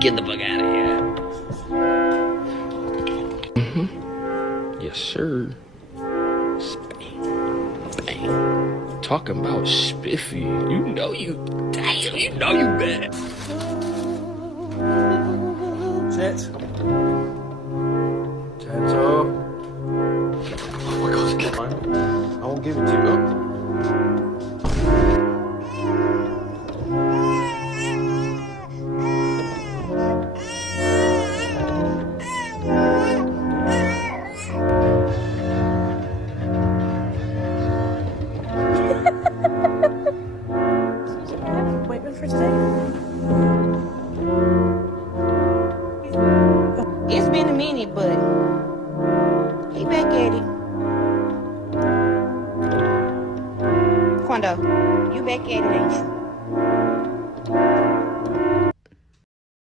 Get the fuck out of here. Yes, sir. Bang. Bang. Talking about spiffy. You know you bad. Chat. Chato. Oh my god, get on. I won't give it to you. Oh. Appointment for today? It's been a minute, but he back at it. Quando, you back at it, ain't you?